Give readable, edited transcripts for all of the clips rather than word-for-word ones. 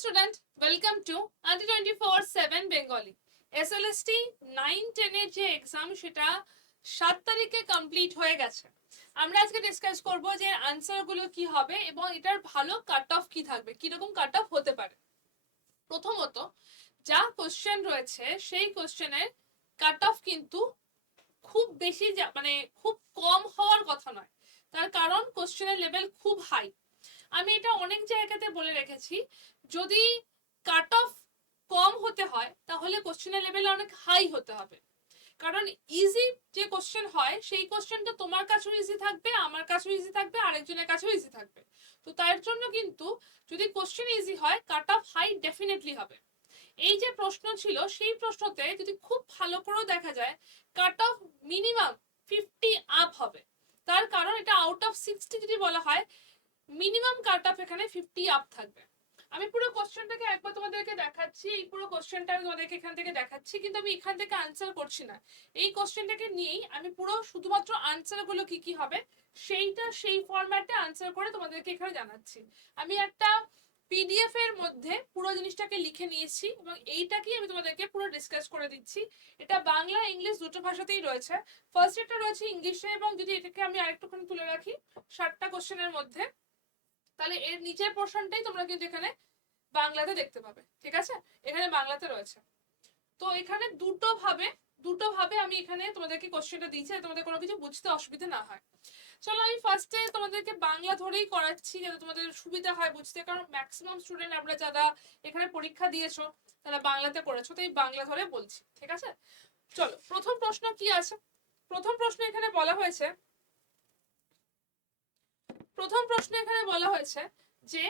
Student, welcome to aunty 24/7 Bengali. SLST 9-10 এর যে exam সেটা 7 তারিখে কমপ্লিট হয়ে গেছে। আমরা আজকে ডিসকাস করব যে আনসার গুলো কি হবে এবং এটার ভালো কাট অফ কি থাকবে, কিরকম কাট অফ হতে পারে। প্রথমত, যা কোশ্চেন রয়েছে সেই কোশ্চেনের কাট অফ কিন্তু খুব বেশি মানে খুব কম হওয়ার কথা নয়, তার কারণ কোশ্চেনের লেভেল খুব হাই। আমি এটা অনেক জায়গাতে বলে রেখেছি, যদি কাট অফ কম হতে হয় তাহলে কোশ্চেনের লেভেল অনেক হাই হতে হবে। কারণ ইজি যে কোশ্চেন হয় সেই কোশ্চেনটা তোমার কাছেও ইজি থাকবে, আমার কাছেও ইজি থাকবে, আরেকজনের কাছেও ইজি থাকবে। তো তার জন্য কিন্তু যদি কোশ্চেন ইজি হয় কাট অফ হাই ডেফিনেটলি হবে। এই যে প্রশ্ন ছিল সেই প্রশ্নতে যদি খুব ভালো করেও দেখা যায় কাট অফ মিনিমাম 50 আপ হবে। তার কারণ এটা আউট অফ 60 যদি বলা হয়, মিনিমাম কাট অফ এখানে 50 আপ থাকবে। আমি পুরো কোশ্চেনটাকে একবার তোমাদেরকে দেখাচ্ছি, এই পুরো কোশ্চেনটা আমি তোমাদেরকে এখান থেকে দেখাচ্ছি, কিন্তু আমি এখান থেকে আনসার করছি না। এই কোশ্চেনটাকে নিয়েই আমি পুরো শুধুমাত্র আনসার গুলো কি কি হবে সেইটা সেই ফরম্যাটে আনসার করে তোমাদেরকে এখানে জানাচ্ছি। আমি একটা PDF এর মধ্যে পুরো জিনিসটাকে লিখে নিয়েছি এবং এইটাকেই আমি তোমাদেরকে পুরো ডিসকাস করে দিচ্ছি। এটা বাংলা ইংলিশ দুটো ভাষাতেই রয়েছে। ফার্স্ট এটা রয়েছে ইংলিশে, এবং যদি এটাকে আমি আরেকটুখানি তুলে রাখি 7টা কোশ্চেনের মধ্যে, তাহলে এর নিচের পোর্শনটাই তোমরা কিন্তু এখানে বাংলাতে দেখতে পাবে। ঠিক আছে, এখানে বাংলাতে রয়েছে। তো এখানে দুটো ভাবে আমি এখানে তোমাদেরকে কোশ্চেনটা দিয়েছি, তোমাদের কোনো কিছু বুঝতে অসুবিধা না হয়। চলো আমি ফার্স্টে তোমাদেরকে বাংলা ধরেই করাচ্ছি যাতে তোমাদের সুবিধা হয় বুঝতে, কারণ ম্যাক্সিমাম স্টুডেন্ট আমরা যারা এখানে পরীক্ষা দিয়েছো তারা বাংলাতে করেছো, তো এই বাংলা ধরে বলছি। ঠিক আছে, চলো প্রথম প্রশ্ন কি আছে। প্রথম প্রশ্ন এখানে বলা হয়েছে যে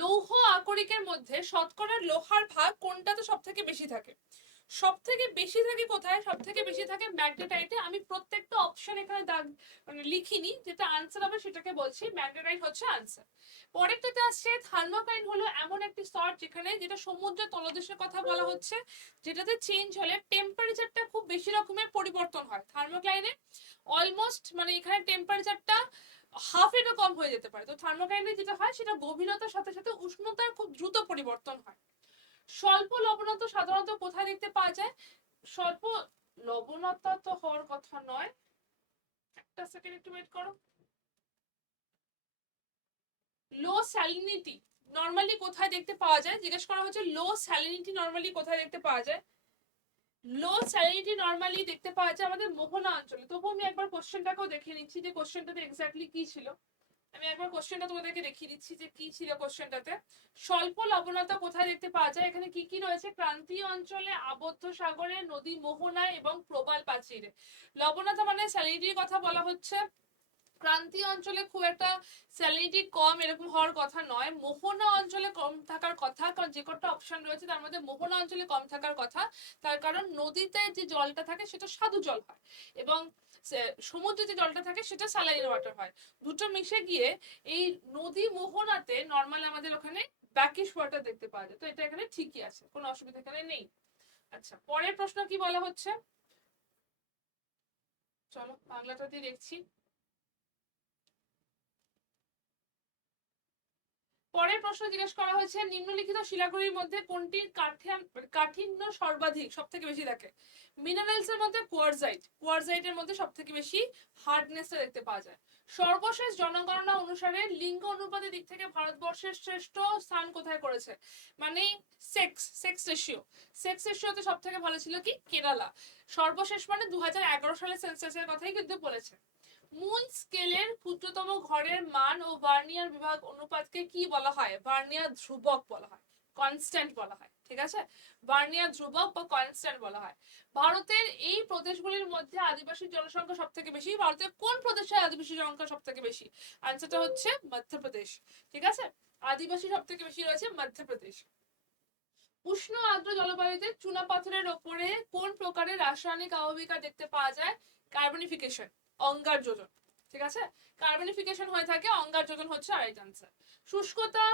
লৌহ আকরিকের মধ্যে শতকরার লোহার ভাগ কোনটাতে সব থেকে বেশি থাকে। সব থেকে বেশি থাকে কোথায়? সব থেকে বেশি থাকে ম্যাগনেটাইটে। আমি প্রত্যেকটা অপশন এখানে দাগ মানে লিখিনি, যেটা আনসার হবে সেটাকে বলছি। ম্যাগনেটাইট হচ্ছে আনসার। পরেরটাতে আসছে থার্মোকাইল হলো এমন একটি স্তর যেটা সমুদ্রের তলদেশের কথা বলা হচ্ছে, যেটাতে চেঞ্জ হলে টেম্পারেচারটা খুব বেশি রকমের পরিবর্তন হয়। থার্মোক্লাইনে অলমোস্ট মানে এখানে টেম্পারেচারটা হাফেরও কম হয়ে যেতে পারে। তো থার্মোকাইলে যেটা হয় সেটা গভীরতার সাথে সাথে উষ্ণতার খুব দ্রুত পরিবর্তন হয়। স্বল্প লবণতা সাধারণত কোথায় দেখতে পাওয়া যায়? স্বল্প লবণতা তো হওয়ার কথা নয়, একটা সেকেন্ড একটু ওয়েট করো। লো স্যালিনিটি নর্মালি কোথায় দেখতে পাওয়া যায় জিজ্ঞেস করা হচ্ছে। লো স্যালিনিটি নর্মালি কোথায় দেখতে পাওয়া যায়? লো স্যালিনিটি নর্মালি দেখতে পাওয়া যায় আমাদের মোহনা অঞ্চলে। তবু আমি একবার কোশ্চেনটাকেও দেখিয়ে নিচ্ছি যে কোশ্চেনটাতে এক্স্যাক্টলি কি ছিল। আমি একবার কোশ্চেনটা তোমাদেরকে দেখিয়ে দিচ্ছি যে কি ছিল কোশ্চেনটাতে। স্বল্প লবণতা কোথায় দেখতে পাওয়া যায়? এখানে কি কি রয়েছে? ক্রান্তীয় অঞ্চলে, আবদ্ধ সাগরে, নদী মোহনায় এবং প্রবাল প্রাচীরে। লবণতা মানে স্যালিনিটির কথা বলা হচ্ছে। ক্রান্তীয় অঞ্চলে খুব একটা স্যালিনিটি কম এরকম হওয়ার কথা নয়, মোহনা অঞ্চলে কম থাকার কথা, কারণ যে কটা অপশন রয়েছে তার মধ্যে মোহনা অঞ্চলে কম থাকার কথা। তার কারণ নদীতে যে জলটা থাকে সেটা স্বাদু জল হয় এবং সমুদ্রে যে জলটা থাকে সেটা স্যালাইন ওয়াটার হয়। দুটো মিশে গিয়ে এই নদী মোহনাতে নর্মাল আমাদের ওখানে ব্যাকিশ ওয়াটার দেখতে পাওয়া যায়। তো এটা এখানে ঠিকই আছে, কোনো অসুবিধা এখানে নেই। আচ্ছা, পরের প্রশ্ন কি বলা হচ্ছে, চলো বাংলাটাতে দেখছি। পরের প্রশ্ন জিজ্ঞেস করা হয়েছে নিম্নলিখিত শিলাগুলির মধ্যে কোনটির কাঠিন্য সর্বাধিক সব থেকে বেশি থাকে? মিনারেলস এর মধ্যে কোয়ারজাইটের মধ্যে সব থেকে বেশি হার্ডনেসটা দেখতে পাওয়া যায়। সর্বশেষ জনগণনা অনুসারে লিঙ্গ অনুপাতের দিক থেকে ভারতবর্ষের শ্রেষ্ঠ স্থান কোথায় করেছে? মানে সেক্স রেশিওতে সব থেকে ভালো ছিল কি? কেরালা। সর্বশেষ মানে 2011 সালের সেন্সাসের কথাই কিন্তু বলেছে। মূল স্কেলের ক্ষুদ্রতম ঘরের মান ও ভার্নিয়ার বিভাগ অনুপাতকে কি বলা হয়? ভার্নিয়ার ধ্রুবক বলা হয়, কনস্ট্যান্ট বলা হয়। ঠিক আছে, ভার্নিয়ার ধ্রুবক বা কনস্ট্যান্ট বলা হয়। ভারতের এই প্রদেশগুলির মধ্যে আদিবাসী জনসংখ্যা সব থেকে বেশি। ভারতের কোন প্রদেশে আদিবাসী জনসংখ্যা সব থেকে বেশি? আনসারটা হচ্ছে মধ্যপ্রদেশ। ঠিক আছে, আদিবাসী সব থেকে বেশি রয়েছে মধ্যপ্রদেশ। উষ্ণ আর্দ্র জলবায়ুতে চুনাপাথরের ওপরে কোন প্রকারের রাসায়নিক আবহবিকার দেখতে পাওয়া যায়? কার্বনিফিকেশন, অঙ্গার যোজন। ঠিক আছে, কার্বনিফিকেশন হয়ে থাকে, অঙ্গার যোজন হচ্ছে আরেক আনসার। শুষ্কতা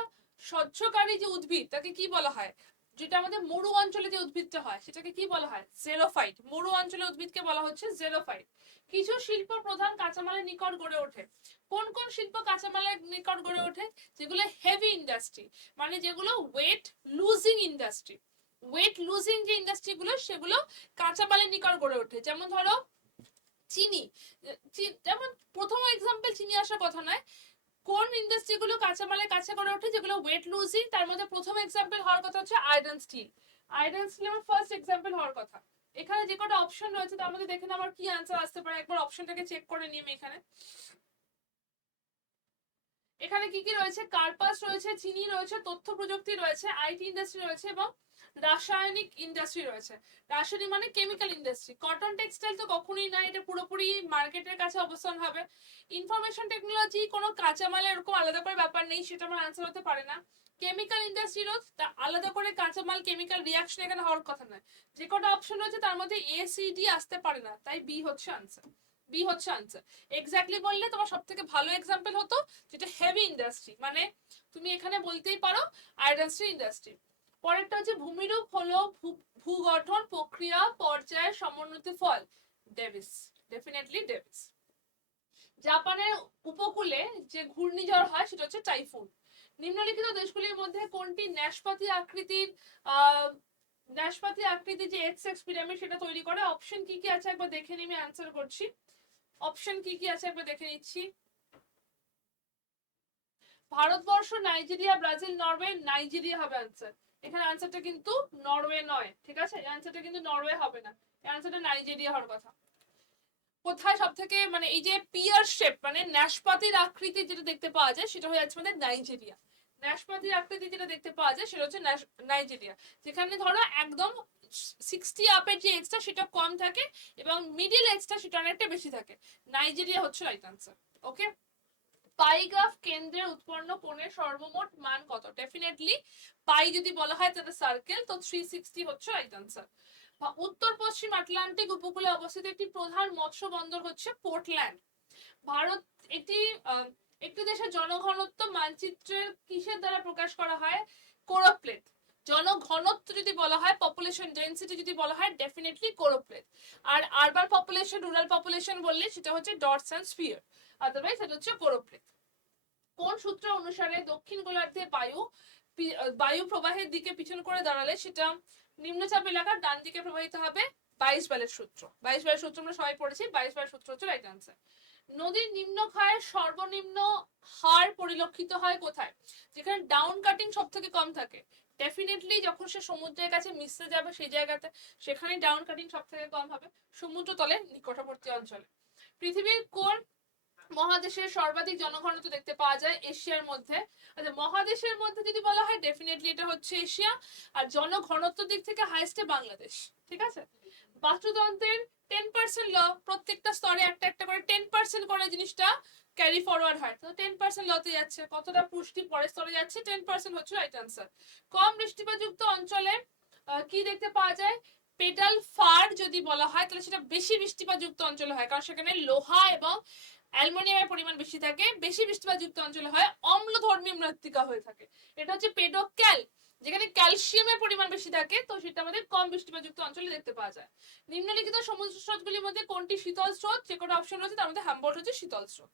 সহ্যকারী যে উদ্ভিদ তাকে কি বলা হয়? যেটা আমাদের মরু অঞ্চলে যে উদ্ভিদটা হয় সেটাকে কি বলা হয়? জেরোফাইট। মরু অঞ্চলের উদ্ভিদকে বলা হচ্ছে জেরোফাইট। কিছু শিল্প প্রধান কাঁচামালের নিকট গড়ে ওঠে। কোন কোন শিল্প কাঁচামালের নিকট গড়ে ওঠে? যেগুলো হেভি ইন্ডাস্ট্রি, মানে যেগুলো weight losing industry. Weight losing যে ইন্ডাস্ট্রিগুলো সেগুলো কাঁচামালের নিকট গড়ে ওঠে। যেমন ধরো চিনি, যেমন প্রথম এক্সাম্পল চিনি আসার কথা নয়। কোন ইন্ডাস্ট্রিগুলো কাঁচামালের কাছে গড়ে ওঠে যেগুলো ওয়েট লুজিং? তার মধ্যে প্রথম এক্সাম্পল হওয়ার কথা হচ্ছে আয়রন স্টিল। আয়রন স্টিল আমার ফার্স্ট এক্সাম্পল হওয়ার কথা। এখানে যে কটা অপশন রয়েছে তার মধ্যে দেখে আমার কি আনসার আসতে পারে, একবার অপশনটাকে চেক করে নিই আমি। এখানে কি কি রয়েছে? কার্পাস রয়েছে, চিনি রয়েছে, তথ্য প্রযুক্তি রয়েছে, আইটি ইন্ডাস্ট্রি রয়েছে এবং রাসায়নিক ইন্ডাস্ট্রি রয়েছে। রাসায়নিক মানে কেমিক্যাল ইন্ডাস্ট্রি। কটন টেক্সটাইল তো কখনোই না, এটা পুরোপুরি মার্কেটের কাছে অবস্থান হবে। ইনফরমেশন টেকনোলজি কোনো কাঁচামালের এরকম আলাদা করে ব্যাপার নেই, সেটা আমার আনসার হতে পারে না। কেমিক্যাল ইন্ডাস্ট্রিরও আলাদা করে কাঁচামাল কেমিক্যাল রিয়াকশন এখানে হওয়ার কথা নয়। যে কটা অপশন রয়েছে তার মধ্যে এ সি ডি আসতে পারে না, তাই বি হচ্ছে আনসার। বি হচ্ছে আনসার। এক্স্যাক্টলি বললে তোমার সব থেকে ভালো এক্সাম্পল হতো যেটা হেভি ইন্ডাস্ট্রি, মানে তুমি এখানে বলতেই পারো আয়রন স্টিল ইন্ডাস্ট্রি। পরেরটা হচ্ছে ভূমিরূপ হলো ভূগঠন প্রক্রিয়া পর্যায়ের সমন্বিত ফল। Davies, definitely Davies. জাপানের উপকূলে যে ঘূর্ণিঝড় হয় সেটা হচ্ছে টাইফুন। নিম্নলিখিত দেশগুলির মধ্যে কোনটি ন্যাশপাতি আকৃতির ন্যাশপাতি আকৃতির যে এক্স এক্স পিরামিড সেটা তৈরি করে? অপশন কি কি আছে একবার দেখে নিয়ে আমি অ্যান্সার করছি। অপশন কি কি আছে একবার দেখে নিচ্ছি। Bharatvarsha, Nigeria, Brazil, Norway. Nigeria হবে আনসার। এখানে আনসারটা কিন্তু নরওয়ে নয়, ঠিক আছে? এই আনসারটা কিন্তু নরওয়ে হবে না, এই আনসারটা নাইজেরিয়া হওয়ার কথা। কোথায় সব থেকে মানে এই যে পিয়ার শেপ মানে ন্যাশপাতির আকৃতি যেটা দেখতে পাওয়া যায় সেটা হয়ে যাচ্ছে আমাদের নাইজেরিয়া। ন্যাশপাতির আকৃতি যেটা দেখতে পাওয়া যায় সেটা হচ্ছে নাইজেরিয়া। যেখানে ধরো একদম 60 আপের যে এক্সটা সেটা কম থাকে এবং মিডিল এক্সটা সেটা অনেকটা বেশি থাকে। নাইজেরিয়া হচ্ছে রাইট আনসার। ওকে। পাইগ্রাফ কেন্দ্রের উৎপন্ন কোণের সর্বমোট মান কত? ডেফিনেটলি পাই যদি বলা হয় তাহলে সার্কেল, তো 360 হচ্ছে রাইট আনসার। উত্তর পশ্চিম আটলান্টিক উপকূলে অবস্থিত একটি প্রধান মৎস্য বন্দর হচ্ছে পোর্টল্যান্ড। ভারত একটি একটি দেশের জনঘনত্ব মানচিত্রের কিসের দ্বারা প্রকাশ করা হয়? কোরোপ্লেথ। জনঘনত্ব যদি বলা হয়, পপুলেশন ডেন্সিটি যদি বলা হয়, ডেফিনেটলি কোরোপ্লেথ। আর আরবান পপুলেশন, রুরাল পপুলেশন বললে সেটা হচ্ছে ডটস এন্ড স্ফিয়ার, আদারওয়াইজ এটা হচ্ছে কোরোপ্লেথ। কোন সূত্র অনুসারে দক্ষিণ গোলার্ধে বায়ু প্রবাহের দিকে পিছন করে দাঁড়ালে সেটা নিম্নচাপ এলাকার ডান দিকে প্রবাহিত হবে? 22 বেলের সূত্র। 22 বেলের সূত্র আমরা সবাই পড়েছি, 22 বেলের সূত্র হচ্ছে রাইট আনসার। নদীর নিম্ন ক্ষয়ের সর্বনিম্ন হার পরিলক্ষিত হয় কোথায়? যেখানে ডাউন কাটিং সব থেকে কম থাকে। ডেফিনেটলি যখন সে সমুদ্রের কাছে মিশতে যাবে সেই জায়গাতে সেখানে ডাউন কাটিং সব থেকে কম হবে, সমুদ্র তলের নিকটবর্তী অঞ্চলে। পৃথিবীর কোন মহাদেশের সর্বাধিক জনঘনত্ব দেখতে পাওয়া যায়? এশিয়ার মধ্যে। আচ্ছা, মহাদেশের মধ্যে যদি বলা হয় ডেফিনেটলি এটা হচ্ছে এশিয়া। আর জনঘনত্ব দিক থেকে হাইস্টে বাংলাদেশ, ঠিক আছে? বাস্তুতন্ত্রের 10% ল, প্রত্যেকটা স্তরে একটা একটা করে 10% করে জিনিসটা ক্যারি ফরওয়ার্ড হয়, তো 10% লতে যাচ্ছে। কতটা পুষ্টি পরের স্তরে যাচ্ছে? 10% হচ্ছে রাইট আনসার। কম বৃষ্টিপাতযুক্ত অঞ্চলে কি দেখতে পাওয়া যায়? পেটাল ফার যদি বলা হয় তাহলে সেটা বেশি বৃষ্টিপাতযুক্ত অঞ্চলে হয়, কারণ সেখানে লোহা এবং অ্যালুমিনিয়ামের পরিমাণ বেশি থাকে। বেশি বৃষ্টিপাতযুক্ত অঞ্চলে হয় অম্লধর্মী মৃত্তিকা হয়ে থাকে, এটা হচ্ছে পেডোক্যাল। যেখানে ক্যালসিয়ামের পরিমাণ বেশি থাকে তো সেটা আমাদের কম বৃষ্টিপাতযুক্ত অঞ্চলে দেখতে পাওয়া যায়। নিম্নলিখিত সমুদ্র স্রোতগুলির মধ্যে কোনটি শীতল স্রোত? যে কোনো অপশন রয়েছে তার মধ্যে হামবোল্ট হচ্ছে শীতল স্রোত।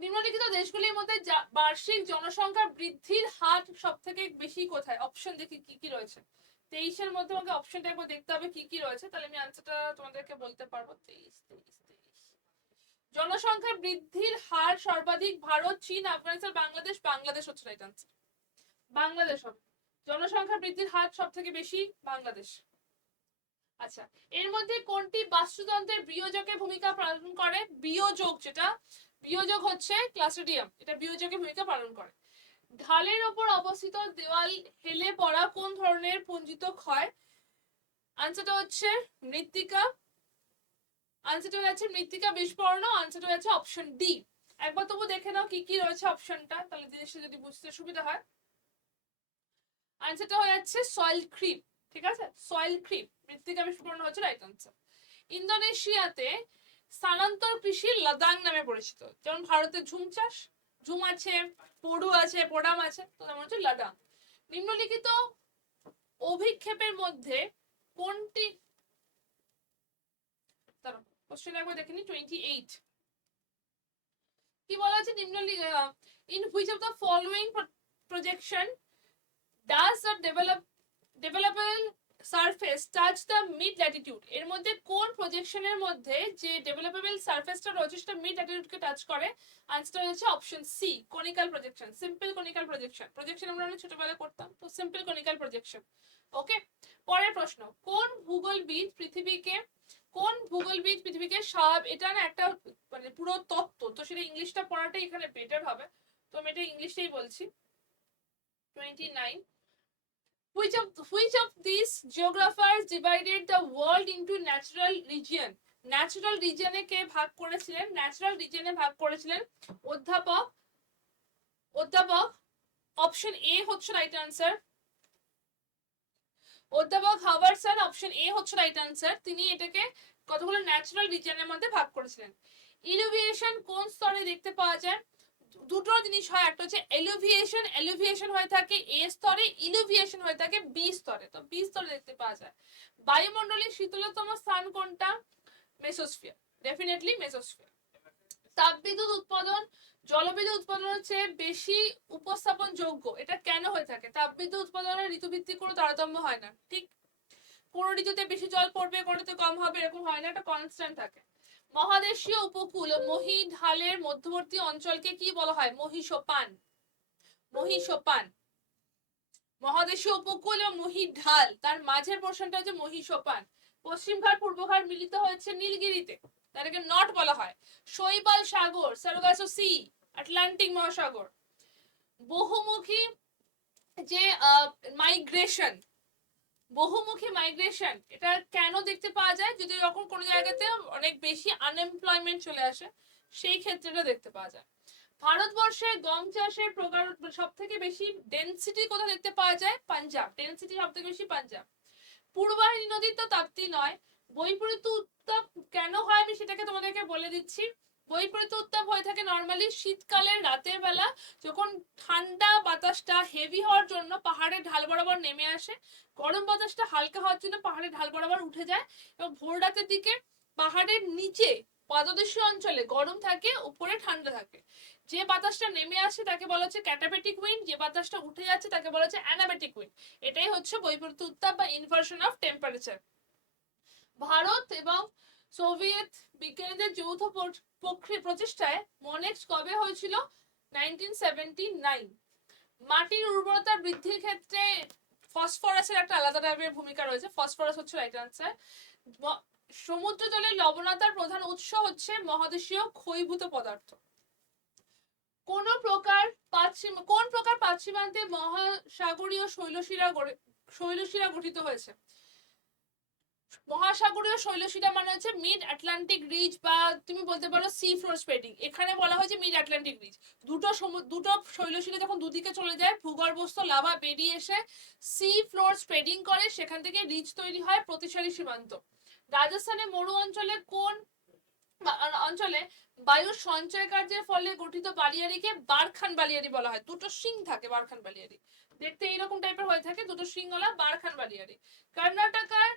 নিম্নলিখিত দেশগুলির মধ্যে বার্ষিক জনসংখ্যা বৃদ্ধির হার সব থেকে বেশি কোথায়? অপশন দেখি কি কি রয়েছে। 23-এর মধ্যে আমাকে অপশনটা একবার দেখতে হবে কি কি রয়েছে, তাহলে আমি আনসারটা তোমাদেরকে বলতে পারবো। 23 জনসংখ্যা বৃদ্ধির হার সর্বাধিক ভারত, চীন, আফগানিস্তান, বাংলাদেশ। বাংলাদেশ হচ্ছে রাইট আনসার। বাংলাদেশ হবে। জনসংখ্যা বৃদ্ধির হার সব থেকে বেশি বাংলাদেশ। আচ্ছা, এর মধ্যে কোনটি বাস্তুতন্ত্রের বিয়োজকের ভূমিকা পালন করে? বিয়োজক, যেটা বিয়োজক হচ্ছে ক্লাস্ট্রিডিয়াম, এটা বিয়োজকের ভূমিকা পালন করে। ঢালের ওপর অবস্থিত দেওয়াল হেলে পড়া কোন ধরনের পুঞ্জিত ক্ষয়? আনসারটা হচ্ছে মৃত্তিকা। আনসারটা হচ্ছে মৃত্তিকা বিস্ফোরণ। আনসারটা হচ্ছে অপশন ডি। একবার তবু দেখে নাও কি কি রয়েছে অপশনটা, তাহলে জিনিসটা যদি বুঝতে সুবিধা হয়। আনসারটা হয়ে যাচ্ছে সয়েল ক্রিপ, ঠিক আছে? সয়েল ক্রিপ, মৃত্তিকা বিস্ফোরণ হচ্ছে রাইট আনসার। ইন্দোনেশিয়াতে স্থানান্তর কৃষি লাদাং নামে পরিচিত। যেমন ভারতে ঝুম চাষ, ঝুম আছে, পড়ু আছে, পোডাম আছে, তো তেমন হচ্ছে লাদাং। নিম্নলিখিত অভিক্ষেপের মধ্যে কোনটি, দাঁড়াও কোশ্চেন একবার দেখে নি, 28 কি বলা আছে, in which of the following projection does the developable surface touch the mid latitude, এর মধ্যে কোন প্রজেকশনের মধ্যে যে ডেভেলপেবল সারফেসটা রয়েছে সেটা মিড ল্যাটিটিউডকে টাচ করে, আনসারটা হচ্ছে option C conical projection, simple conical projection. Projection আমরা অনেক ছোটবেলায় করতাম, তো সিম্পল কনিক্যাল প্রজেকশন। ওকে, পরের প্রশ্ন, কোন ভূগোলবিদ পৃথিবীকে এটা না একটা মানে পুরো তত্ত্ব, তো সেটা ইংলিশটা পড়াটাই এখানে বেটার হবে, তো আমি এটা ইংলিশটাই বলছি। 29 which of these geographers divided the world into natural region, natural রিজিয়নে কে ভাগ করেছিলেন, ন্যাচারাল রিজিয়নে ভাগ করেছিলেন অধ্যাপক অপশন এ হচ্ছে রাইট আনসার, অধ্যাপক হাওয়ার্ডসন, অপশন এ হচ্ছে রাইট আনসার। তিনি এটাকে কতগুলো ন্যাচারাল রিজিয়নের মধ্যে ভাগ করেছিলেন। ইলুভিয়েশন কোন স্তরে দেখতে পাওয়া যায়, দুটো জিনিস হয়, একটা হচ্ছে এলুভিয়েশন হয়ে থাকে এ স্তরে, ইলুভিয়েশন হয়ে থাকে বি স্তরে, তো বি স্তরে দেখতে পাওয়া যায়। বায়ুমণ্ডলের শীতলতম স্থান কোনটা, মেসোস্ফিয়ার, ডেফিনেটলি মেসোস্ফিয়ার। তাপবিদ্যুৎ উৎপাদন জলবিদ্যুৎ উৎপাদনের চেয়ে বেশি উপস্থাপন যোগ্য, এটা কেন হয়ে থাকে, তাপবিদ্যুৎ উৎপাদনের ঋতুভিত্তিক কোনো তারতম্য হয় না, ঠিক, কোন ঋতুতে বেশি জল পড়বে কোনটাতে কম হবে এরকম হয় না, এটা কনস্ট্যান্ট থাকে। মহাদেশীয় উপকূল ও মহী ঢালের মধ্যবর্তী অঞ্চলকে কি বলা হয়, মহীসোপান, মহীসোপান। মহাদেশীয় উপকূল ও মহী ঢাল তার মাঝের পোর্শনটা হচ্ছে মহীসোপান। পশ্চিম ঘাট পূর্ব ঘাট মিলিত হয়েছে নীলগিরিতে, তাদেরকে নট বলা হয়। শৈবাল সাগর, সারগাসো সি, আটলান্টিক মহাসাগর। বহুমুখী যে মাইগ্রেশন, বহুমুখী মাইগ্রেশন এটা কেন দেখতে পাওয়া যায়, যদি যখন কোনো জায়গাতে অনেক বেশি আনএমপ্লয়মেন্ট চলে আসে সেই ক্ষেত্রেটা দেখতে পাওয়া যায়। ভারতবর্ষে গম চাষের প্রকার সব থেকে বেশি ডেনসিটি কোথায় দেখতে পাওয়া যায়, পাঞ্জাব, ডেনসিটি সব থেকে বেশি পাঞ্জাব। পূর্বাহিনী নদীর তো তাপ্তি নয়, বৈপরীত্য উত্তাপ কেন হয় আমি সেটাকে তোমাদেরকে বলে দিচ্ছি। বৈপরীত্য উত্তাপ হয়ে থাকে নর্মালি শীতকালের রাতের বেলা, যখন ঠান্ডা বাতাসটা হেভি হওয়ার জন্য পাহাড়ের ঢাল বরাবর নেমে আসে, গরম বাতাসটা হালকা হওয়ার জন্য পাহাড়ের ঢাল বরাবর উঠে যায়, এবং ভোর রাতের দিকে পাহাড়ের নিচে পাদদেশীয় অঞ্চলে গরম থাকে, উপরে ঠান্ডা থাকে। যে বাতাসটা নেমে আসে তাকে বলা হচ্ছে ক্যাটাবেটিক উইন্ড, যে বাতাসটা উঠে যাচ্ছে তাকে বলা হচ্ছে অ্যানাবেটিক উইন্ড। এটাই হচ্ছে বৈপরীত্য উত্তাপ বা ইনভার্সন অফ টেম্পারেচার। ভারত এবং সোভিয়েত বিজ্ঞানীদের যৌথ প্রচেষ্টায় মনেক্স কবে হয়েছিল, 1979। মাটির উর্বরতা বৃদ্ধির ক্ষেত্রে ফসফরাসের একটা আলাদা টাইপের ভূমিকা রয়েছে, ফসফরাস হচ্ছে রাইট আনসার। সমুদ্র জলের লবণতার প্রধান উৎস হচ্ছে মহাদেশীয় ক্ষয়ীভূত পদার্থ। কোন প্রকার পাচ্ছিমান্তে মহাসাগরীয় শৈলশিরা গঠিত হয়েছে, মহাসাগরীয় শৈলশিরা মানে হচ্ছে মিড আটলান্টিক রিজ, বা তুমি বলতে পারো সি ফ্লোর স্প্রেডিং, এখানে বলা হয়েছে মিড আটলান্টিক রিজ। দুটো শৈলশিরা যখন দুদিকে চলে যায় ভূগর্ভস্থ লাভা বেরিয়ে এসে সি ফ্লোর স্প্রেডিং করে, সেখান থেকে রিজ তৈরি হয় প্রতিসারী সীমান্ত। রাজস্থানের মরু অঞ্চলে বায়ুর সঞ্চয় কার্যের ফলে গঠিত বালিয়াড়িকে বারখান বালিয়াড়ি বলা হয়, দুটো শিং থাকে বারখান বালিয়াড়ি, দেখতে এইরকম টাইপের হয়ে থাকে, দুটো শিংওয়ালা বারখান বালিয়াড়ি। কর্ণাটকার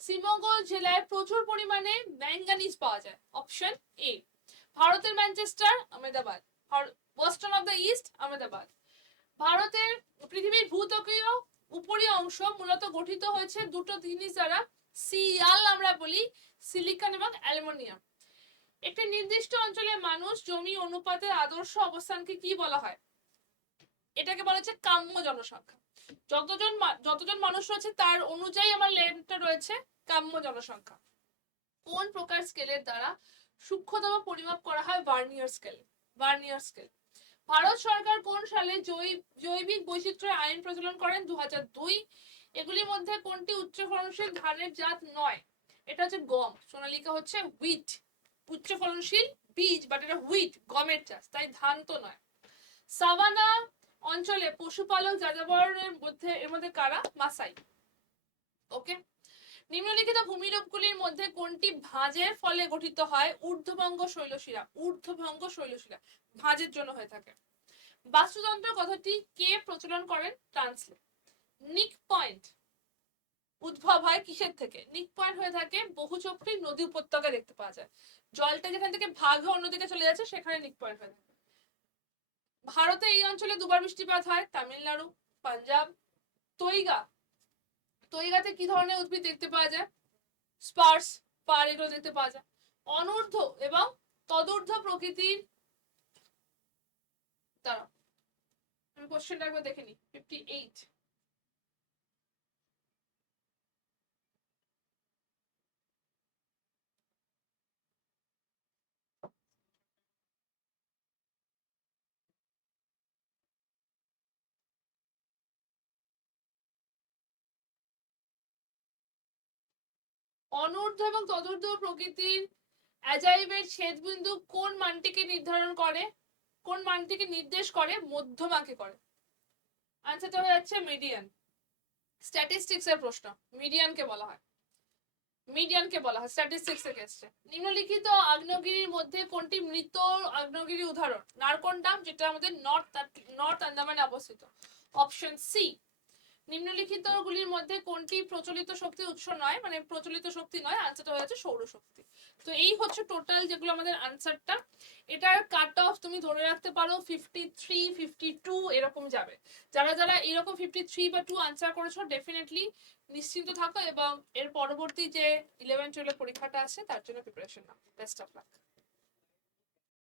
শিমোগা জেলায় প্রচুর পরিমাণে ম্যাঙ্গানিজ পাওয়া যায়, অপশন এ। ভারতের Manchester, Ahmedabad, western of the east, Ahmedabad. ভারতের পৃথিবীর ভূত্বকীয় উপরি অংশ মূলত গঠিত হয়েছে দুটো জিনিস দ্বারা, সিয়াল আমরা বলি, সিলিকন এবং অ্যালুমিনিয়াম। একটি নির্দিষ্ট অঞ্চলে মানুষ জমি অনুপাতের আদর্শ অবস্থানকে কি বলা হয়, এটাকে বলা হচ্ছে কাম্য জনসংখ্যা। যতজন মানুষ রয়েছে তার অনুযায়ী আমার লেন্থটা রয়েছে কাম্য জনসংখ্যা। কোন প্রকার স্কেলের দ্বারা সূক্ষ্মতম পরিমাপ করা হয়, vernier scale, vernier scale. Bharat সরকার কোন সালে জৈবিক বৈচিত্র্য আইন প্রচলন করেন, 2002। এগুলির মধ্যে কোনটি উচ্চ ফলনশীল ধানের জাত নয়, এটা হচ্ছে গম, সোনালিকা হচ্ছে হুইট, উচ্চ ফলনশীল বীজ, বাট এটা হুইট, গমের চাষ, তাই ধান তো নয়। সাভানা অঞ্চলে পশুপালক যাযাবরের মধ্যে এর মধ্যে কারা, মাসাই। ওকে, নিম্নলিখিত ভূমিরূপগুলির মধ্যে কোনটি ভাঁজের ফলে গঠিত হয়, ঊর্ধ্বভঙ্গ শৈলশিরা, ঊর্ধ্বভঙ্গ শৈলশিরা ভাঁজের জন্য হয়ে থাকে। বাস্তুতন্ত্র কথাটি কে প্রচলন করেন, ট্রান্সলেট। নিক পয়েন্ট, উদ্ভব হয় কিসের থেকে? নিক পয়েন্ট হয়ে থাকে বহুচক্রী নদী উপত্যকা দেখতে পাওয়া যায়। জলটা যেখান থেকে ভাগ হয়ে অন্যদিকে চলে যাচ্ছে সেখানে নিক পয়েন্ট হয়ে থাকে। ভারতে এই অঞ্চলে দুবার বৃষ্টিপাত হয়, তামিলনাড়ু, পাঞ্জাব। তৈগা, তৈগাতে কি ধরনের উদ্ভিদ দেখতে পাওয়া যায়? স্পার্স, পার, এগুলো দেখতে পাওয়া যায়। অনূর্ধ্ব এবং তদূর্ধ্ব প্রকৃতির, দ্বারা আমি কোশ্চেনটা একবার দেখে নিই। 58, অনূর্ধ্ব এবং তদূর্ধ্ব প্রকৃতির অ্যাজাইবের ছেদবিন্দু কোন মানটিকে নির্ধারণ করে, কোন মানটিকে নির্দেশ করে? মধ্যমাকে করে। আনসারটা হয়ে যাচ্ছে মিডিয়ান। স্ট্যাটিস্টিক্স এর প্রশ্ন, মিডিয়ানকে বলা হয়, মিডিয়ানকে বলা হয় স্ট্যাটিস্টিক্স এর ক্ষেত্রে। নিম্নলিখিত আগ্নেয়গিরির মধ্যে কোনটি মৃত আগ্নেয়গিরি উদাহরণ? নারকন্ডাম, যেটা আমাদের নর্থ আন্দামানে অবস্থিত। Option C. নিম্নলিখিত গুলির মধ্যে কোনটি প্রচলিত শক্তির উৎস নয়, মানে প্রচলিত শক্তি নয়? আনসারটা হয়ে যাচ্ছে সৌরশক্তি। তো এই হচ্ছে টোটাল যেগুলো আমাদের আনসারটা। এটার কাট অফ তুমি ধরে রাখতে পারো 53, 52 এরকম যাবে। যারা যারা এরকম 53 বা 2 আনসার করেছো ডেফিনেটলি নিশ্চিন্ত থাকো এবং এর পরবর্তী যে 11-12 পরীক্ষাটা আছে তার জন্য preparation now. Best of luck.